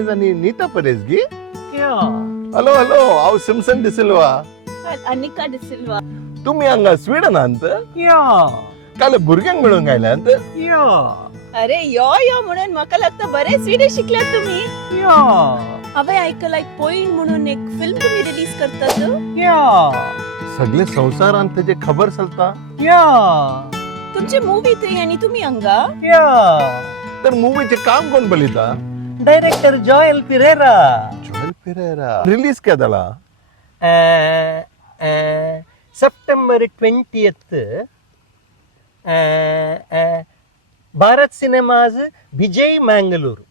Perez आणि Nita Perez गी या हॅलो हॅलो हांव सिम्सन डिसिल्वा अनिका डिसिल्वा तुम्ही हांगा स्वीडनांत या काल भुरग्यांक मेळून गायल्यात या अरे यो यो म्हणून म्हाका लागता बरे स्वीडिश शिकल्यात तुम्ही या हांवें आयकलां एक पॉइंट म्हणून एक फिल्म तुम्ही रिलीज करतात या सगळे संवसारांत तेजे खबर चलता या तुमची मूवी थंय आणि तुम्ही हांगा या तर मुवीचे काम कोण बलिता डायरेक्टर जॉयल पिरेरा जॉयल पेरेरा रिलीज केला September 20th Bharat cinemas Vijay Mangalore